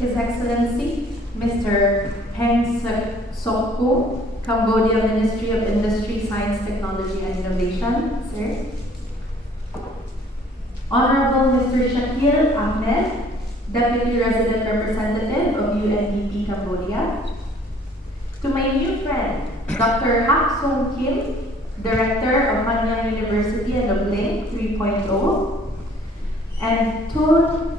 His Excellency, Mr. Heng Sok-Koo, Cambodia Ministry of Industry, Science, Technology and Innovation, sir. Honorable Mr. Shakil Ahmed, Deputy Resident Representative of UNDP Cambodia. To my new friend, Dr. Hak Song Kim, Director of Nanyang University and of Link 3.0, and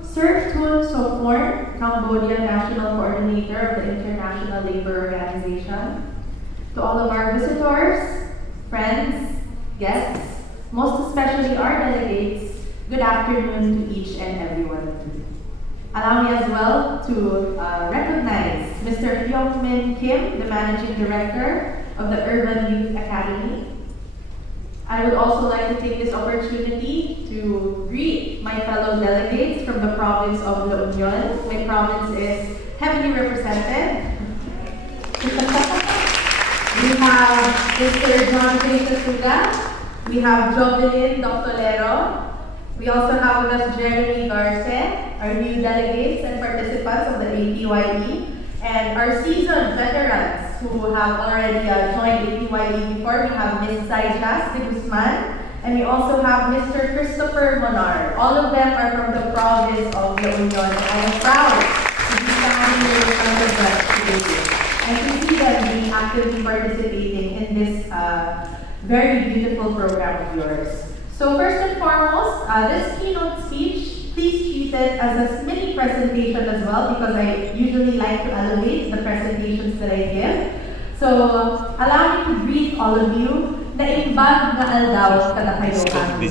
Sir Tun Sophorn, Cambodia National Coordinator of the International Labour Organization. To all of our visitors, friends, guests, most especially our delegates, good afternoon to each and every one of you. Allow me as well to recognize Mr. Hyung Min Kim, the Managing Director of the Urban Youth Academy. I would also like to take this opportunity to greet my fellow delegates from the province of La Union. My province is heavily represented. We have Mr. John J. Kasuga. We have Jovelyn Doctolero. We also have with us Jeremy Garce, our new delegates and participants of the APYE, and our seasoned veterans who have already joined APYE before. We have Ms. Saijas de Guzman, and we also have Mr. Christopher Monar. All of them are from the province of La Union, and I am proud to be standing here in front of them today and to see them being actively participating in this very beautiful program of yours. So first and foremost, this keynote speech, please treat it as a mini presentation as well, because I usually like to elevate the presentations that I give. So allow me to greet all of you. Naimbag na aldaw kada kayo kami.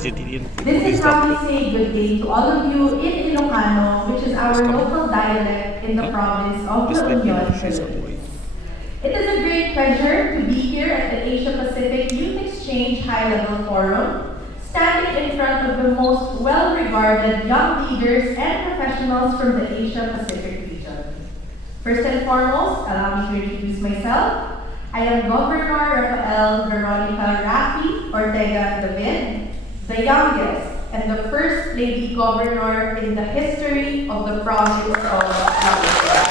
This is how we say good day to all of you in Ilocano, which is our local dialect in the province of La Union, Philippines. It is a great pleasure to be here at the Asia Pacific Youth Exchange High-Level Forum, standing in front of the most well-regarded young leaders and professionals from the Asia Pacific region. First and foremost, allow me to introduce myself. I am Governor Rafael Veronica Rafi Ortega David, the youngest and the first lady governor in the history of the province of Cambodia.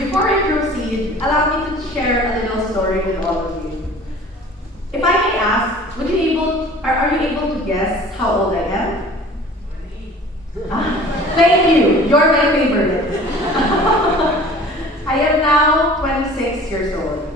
Before I proceed, allow me to share a little story with all of you. If I may ask, are you able to guess how old I am? Thank you. You're my favorite. I am now 26 years old.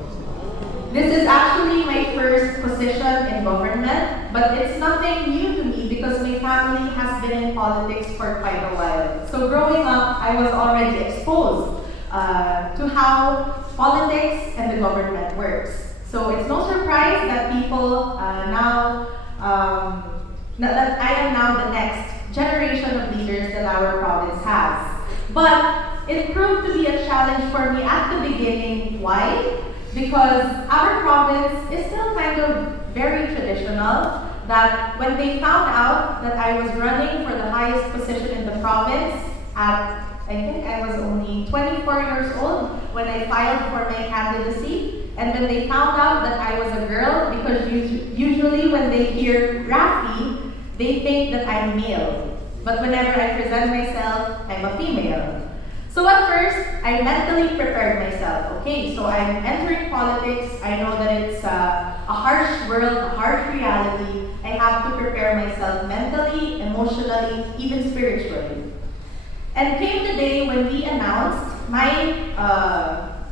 This is actually my first position in government, but it's nothing new to me because my family has been in politics for quite a while. So growing up, I was already exposed to how politics and the government works. So it's no surprise that people that I am now the next generation of leaders that our province has. But it proved to be a challenge for me at the beginning. Why? Because our province is still kind of very traditional, that when they found out that I was running for the highest position in the province I think I was only 24 years old when I filed for my candidacy. And when they found out that I was a girl, because usually when they hear Rafi, they think that I'm male. But whenever I present myself, I'm a female. So at first, I mentally prepared myself. Okay, so I'm entering politics. I know that it's a harsh world, a harsh reality. I have to prepare myself mentally, emotionally, even spiritually. And came the day when we announced my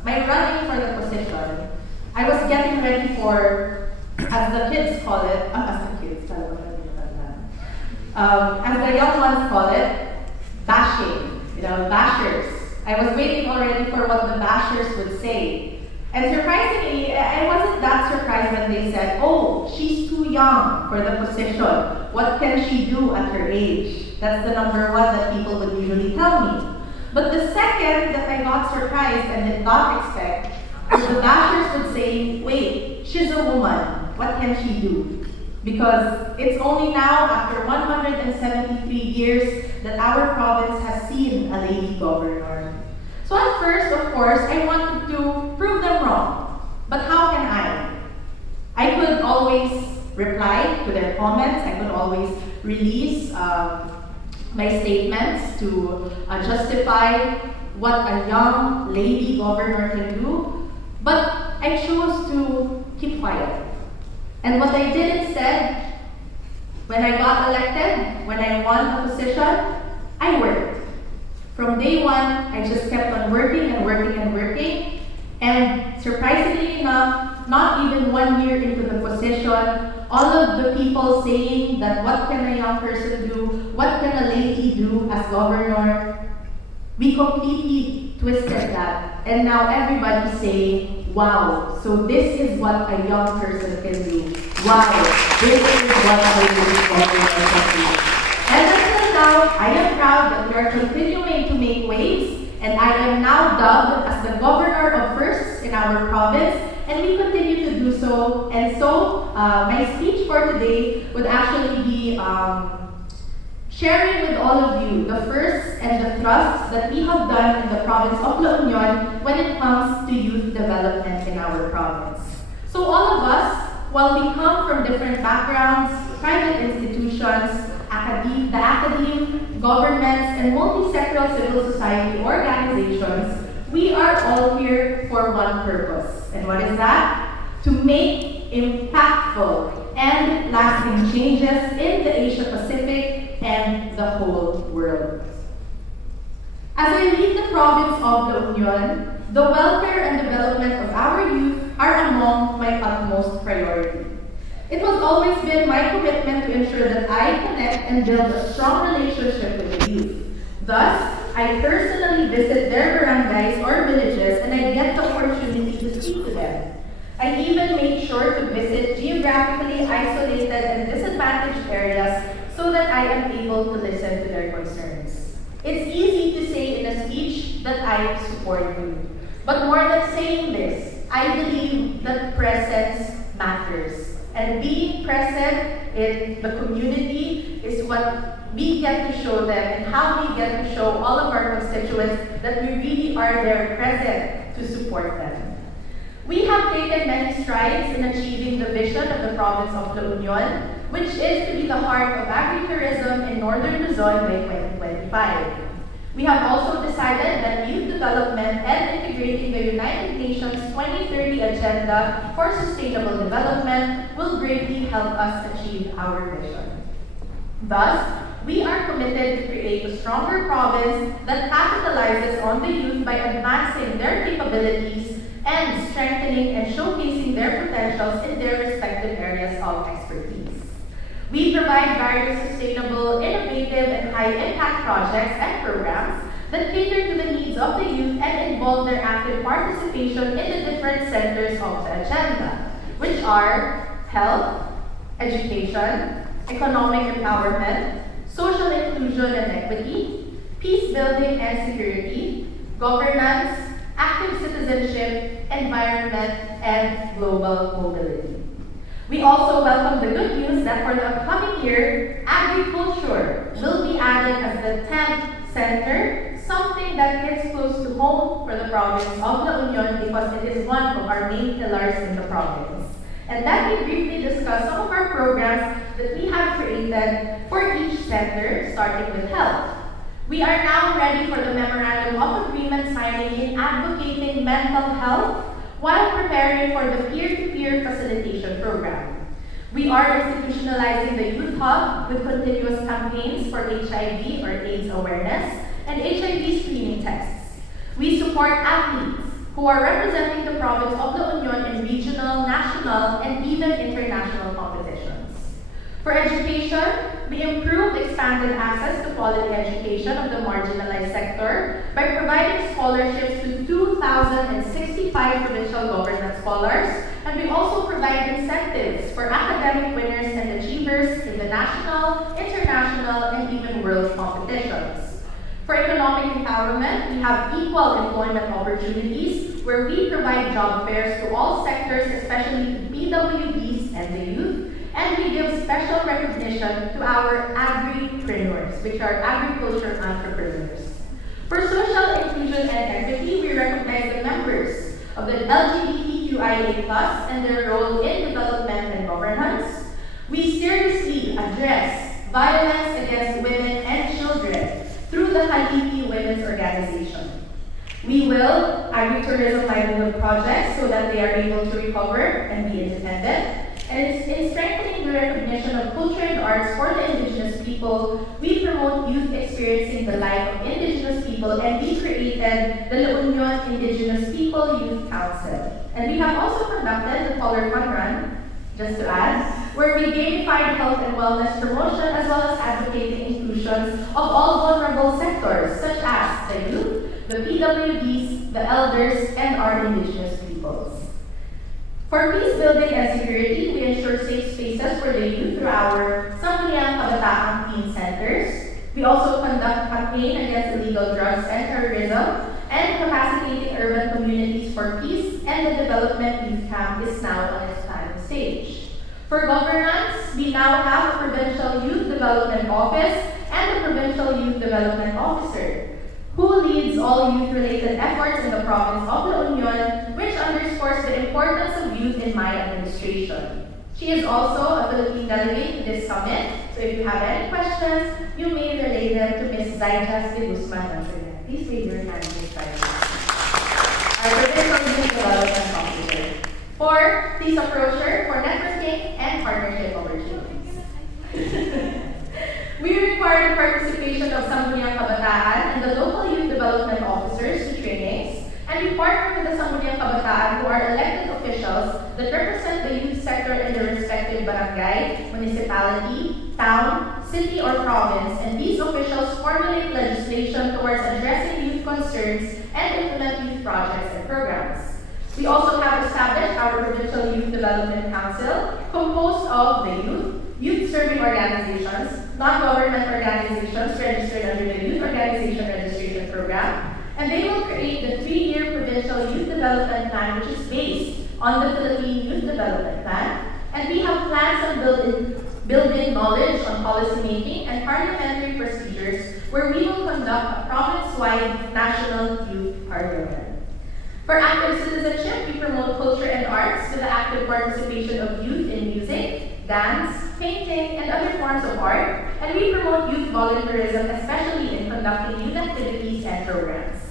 running for the position. I was getting ready for, as the kids call it, as the young ones call it, bashing, bashers. I was waiting already for what the bashers would say. And surprisingly, I wasn't that surprised when they said, oh, she's too young for the position. What can she do at her age? That's the number one that people would usually tell me. But the second that I got surprised and did not expect, the bashers would say, wait, she's a woman. What can she do? Because it's only now, after 173 years, that our province has seen a lady governor. So at first, of course, I wanted to prove them wrong. But how can I? I could always reply to their comments. I could always release my statements to justify what a young lady governor can do, but I chose to keep quiet. And what I did instead, when I got elected, when I won a position, I worked. From day one, I just kept on working and working and working. And surprisingly enough, not even 1 year into the position, all of the people saying that what can a young person do, what can a lady do as governor, we completely twisted that. And now everybody's saying, wow, so this is what a young person can do. Wow, this is what a lady governor can do. And until now, I am proud that we are continuing to make waves, and I am now dubbed as the governor of firsts in our province, and we continue to do so. And so, my speech for today would actually be sharing with all of you the firsts and the thrusts that we have done in the province of La Union when it comes to youth development in our province. So all of us, while we come from different backgrounds, private institutions, the academe, governments, and multi-sectoral civil society organizations, we are all here for one purpose. And what is that? To make impactful and lasting changes in the Asia Pacific and the whole world. As I lead the province of La Union, the welfare and development of our youth are among my utmost priority. It has always been my commitment to ensure that I connect and build a strong relationship with the youth. Thus, I personally visit their barangays or villages, and I get the opportunity to speak to them. I even make sure to visit geographically isolated and disadvantaged areas so that I am able to listen to their concerns. It's easy to say in a speech that I support you. But more than saying this, I believe that presence matters. And being present in the community is what we get to show them, and how we get to show all of our constituents that we really are there present to support them. We have taken many strides in achieving the vision of the province of La Union, which is to be the heart of agritourism in Northern Luzon by 2025. We have also decided that youth development and integrating the United Nations 2030 Agenda for Sustainable Development will greatly help us achieve our vision. Thus, we are committed to create a stronger province that capitalizes on the youth by advancing their capabilities and strengthening and showcasing their potentials in their respective areas of expertise. We provide various sustainable, innovative, and high-impact projects and programs that cater to the needs of the youth and involve their active participation in the different centers of the agenda, which are health, education, economic empowerment, social inclusion and equity, peace building and security, governance, active citizenship, environment, and global mobility. We also welcome the good news that for the upcoming year, agriculture will be added as the 10th center, something that hits close to home for the province of La Union because it is one of our main pillars in the province. And let me briefly discuss some of our programs that we have created for each center, starting with health. We are now ready for the Memorandum of Agreement signing in advocating mental health while preparing for the peer-to-peer facilitation program. We are institutionalizing the Youth Hub with continuous campaigns for HIV or AIDS awareness and HIV screening tests. We support athletes who are representing the province of La Union in regional, national, and even international competitions. For education, we improved expanded access to quality education of the marginalized sector by providing scholarships to 2,065 provincial government scholars, and we also provide incentives for academic winners and achievers in the national, international, and even world competitions. For economic empowerment, we have equal employment opportunities where we provide job fairs to all sectors, especially to PWDs and the youth, and we give special recognition to our agripreneurs, which are agriculture entrepreneurs. For social inclusion and equity, we recognize the members of the LGBTQIA+ and their role in development and governance. We seriously address violence against women and children through the Kalihi Women's Organization. We will agritourism livelihood projects so that they are able to recover and be independent. And in strengthening the recognition of culture and arts for the indigenous people, we promote youth experiencing the life of indigenous people, and we created the La Union Indigenous People Youth Council. And we have also conducted the Color Fun Run, just to add, where we gamified health and wellness promotion as well as advocating inclusions of all vulnerable sectors such as the youth, the PWDs, the elders, and our indigenous peoples. For peace building and security, we ensure safe spaces for the youth through our Sangguniang Kabataan Teen Centers. We also conduct campaign against illegal drugs and terrorism, and capacitating urban communities for peace, and the Development Youth Camp is now on its planning stage. For governance, we now have a Provincial Youth Development Office and a Provincial Youth Development Officer, who leads all youth-related efforts in the province of La Union, which underscores the importance of youth in my administration. She is also a Philippine delegate to this summit, so if you have any questions, you may relay them to Ms. Zaijas de Guzman once again. Please raise your hand, Ms. Zaijas. Our Provincial Youth Development Officer. 4, please approach her for networking and partnership opportunities. We require the participation of Sangguniang Kabataan and the local youth development officers to trainings, and we partner with the Sangguniang Kabataan, who are elected officials that represent the youth sector in their respective barangay, municipality, town, city, or province, and these officials formulate legislation towards addressing youth concerns and implement youth projects and programs. We also have established our Provincial Youth Development Council, composed of the youth-serving organizations, non-government organizations registered under the Youth Organization Registration Program, and they will create the 3-year Provincial Youth Development Plan, which is based on the Philippine Youth Development Plan, and we have plans on building knowledge on policymaking and parliamentary procedures, where we will conduct a province-wide national youth parliament. For active citizenship, we promote culture and arts with the active participation of youth in music, dance, painting, and other forms of art, and we promote youth volunteerism, especially in conducting youth activities and programs.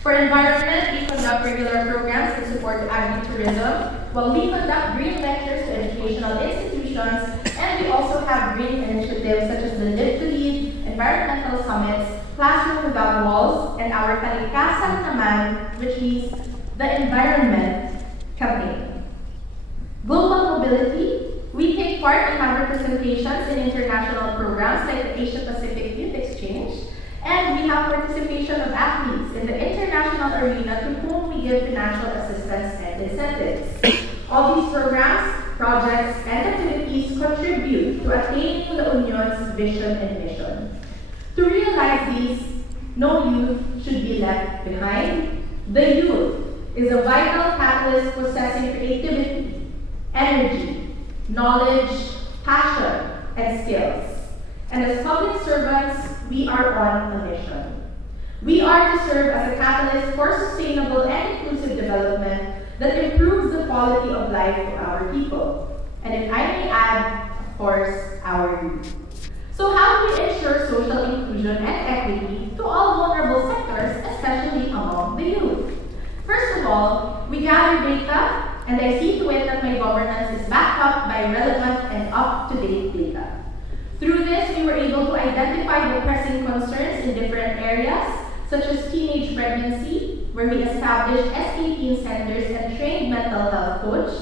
For environment, we conduct regular programs in support of agritourism, while we conduct green lectures to educational institutions, and we also have green initiatives such as the Live to Lead, environmental summits, Classroom Without Walls, and our Kalikasan Naman, which means the environment campaign. Global mobility, we take part and have representations in international programs like the Asia Pacific Youth Exchange, and we have participation of athletes in the international arena to whom we give financial assistance and incentives. All these programs, projects, and activities contribute to attaining La Union's vision and mission. To realize these, no youth should be left behind. The youth is a vital catalyst possessing creativity, energy, knowledge, passion, and skills. And as public servants, we are on a mission. We are to serve as a catalyst for sustainable and inclusive development that improves the quality of life of our people. And if I may add, of course, our youth. So how do we ensure social inclusion and equity to all vulnerable sectors, especially among the youth? First of all, we gather data, and I see to it that my governance is backed up by relevant and up-to-date data. Through this, we were able to identify the pressing concerns in different areas, such as teenage pregnancy, where we established SK-Teen centers and trained mental health coach,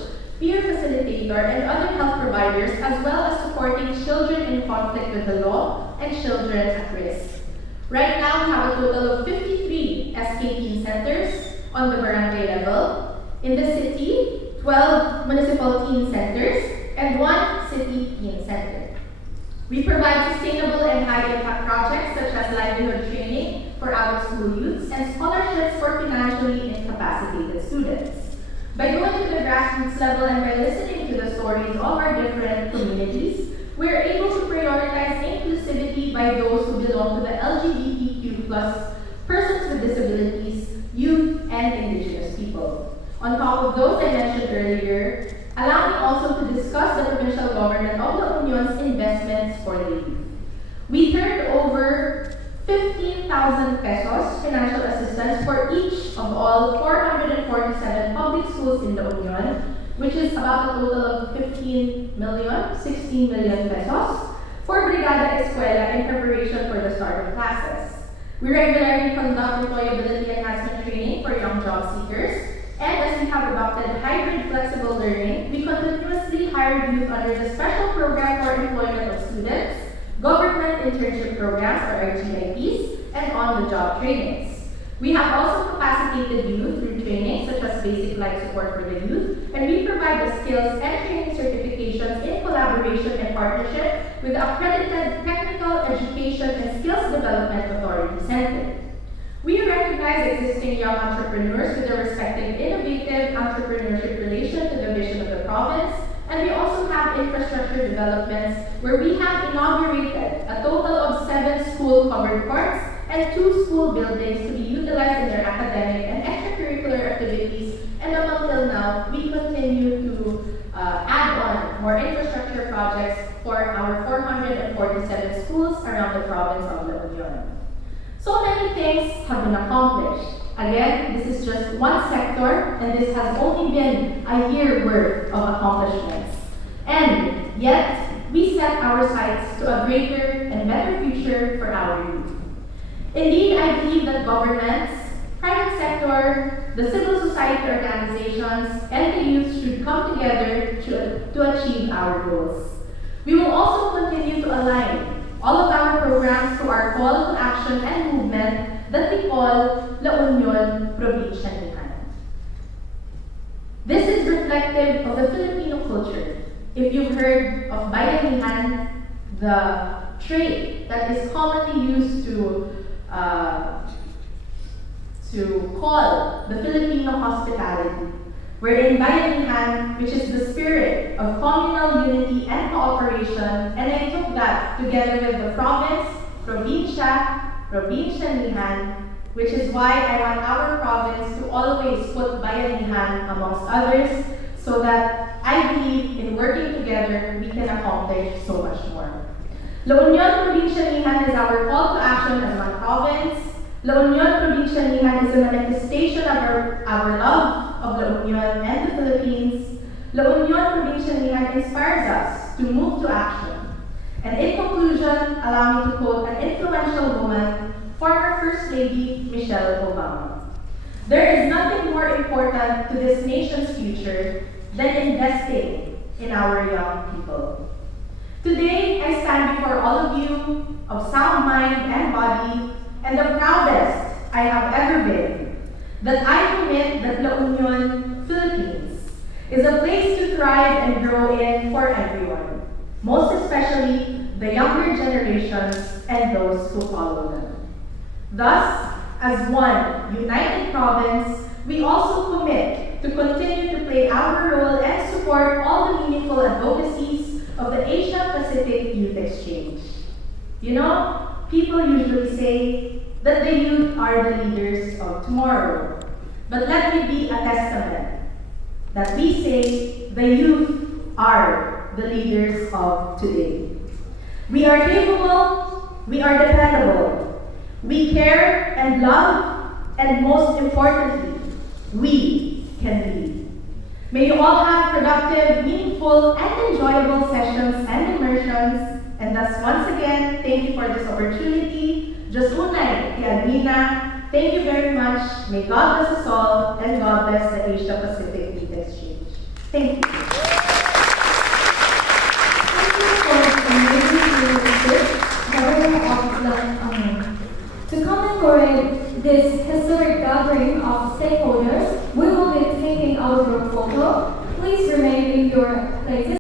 peer facilitator, and other health providers, as well as supporting children in conflict with the law and children at risk. Right now, we have a total of 53 SK-Teen centers on the barangay level. In the city, 12 municipal teen centers and 1 city teen center. We provide sustainable and high-impact projects such as livelihood training for out-of-school youths and scholarships for financially incapacitated students. By going to the grassroots level and by listening to the stories of our different communities, we are able to prioritize inclusivity by those who belong to the LGBTQ+ persons with disabilities, youth, and indigenous people. On top of those I mentioned earlier, allow me also to discuss the provincial government of La Union's investments for the youth. over 15,000 pesos financial assistance for each of all 447 public schools in La Union, which is about a total of 16 million pesos for Brigada Escuela in preparation for the start of classes. We regularly conduct employability enhancement training for young job seekers, and as we have adopted hybrid flexible learning, we continuously hire youth under the Special Program for Employment of Students, Government Internship Programs or GIPs, and on-the-job trainings. We have also capacitated youth through training such as basic life support for the youth, and we provide the skills and training certifications in collaboration and partnership with the accredited Technical Education and Skills Development Authority Center. We recognize existing young entrepreneurs with their respective innovative entrepreneurship relation to the vision of the province, and we also have infrastructure developments where we have inaugurated a total of 7 school covered courts and 2 school buildings to be utilized in their academic and extracurricular activities, and up until now, we continue to add on more infrastructure projects for our 447 schools around the province of La Union. So many things have been accomplished. Again, this is just one sector, and this has only been a year worth of accomplishments. And yet, we set our sights to a greater and better future for our youth. Indeed, I believe that governments, private sector, the civil society organizations, and the youth should come together to achieve our goals. We will also continue to align all of our programs to our call to action and movement that we call La Union Provincianihan. This is reflective of the Filipino culture. If you've heard of Bayanihan, the trait that is commonly used to call the Filipino hospitality, wherein Bayanihan, which is the spirit of communal unity and cooperation, and I took that together with the province, provincia, provincianihan, which is why I want our province to always put Bayanihan amongst others, so that I believe in working together, we can accomplish so much more. La Union Provincianihan is our call to action as one province. La Union Provincianihan is a manifestation of our love of La Union and the Philippines. La Union Provincianihan inspires us to move to action. And in conclusion, allow me to quote an influential woman, former First Lady Michelle Obama. There is nothing more important to this nation's future than investing in our young people. Today, I stand before all of you of sound mind and body, and the proudest I have ever been, that I commit that La Union, Philippines, is a place to thrive and grow in for everyone, most especially the younger generations and those who follow them. Thus, as one united province, we also commit to continue to play our role and support all the meaningful advocacies of the Asia-Pacific Youth Exchange. You know, people usually say that the youth are the leaders of tomorrow. But let me be a testament that we say the youth are the leaders of today. We are capable, we are dependable, we care and love, and most importantly, we can lead. May you all have productive, meaningful, and enjoyable sessions and immersions. And thus, once again, thank you for this opportunity. Diyos unay, Tiagina. Thank you very much. May God bless us all, and God bless the Asia-Pacific Youth Exchange. Thank you. To commemorate this historic gathering of stakeholders, we will be taking our group photo. Please remain in your places.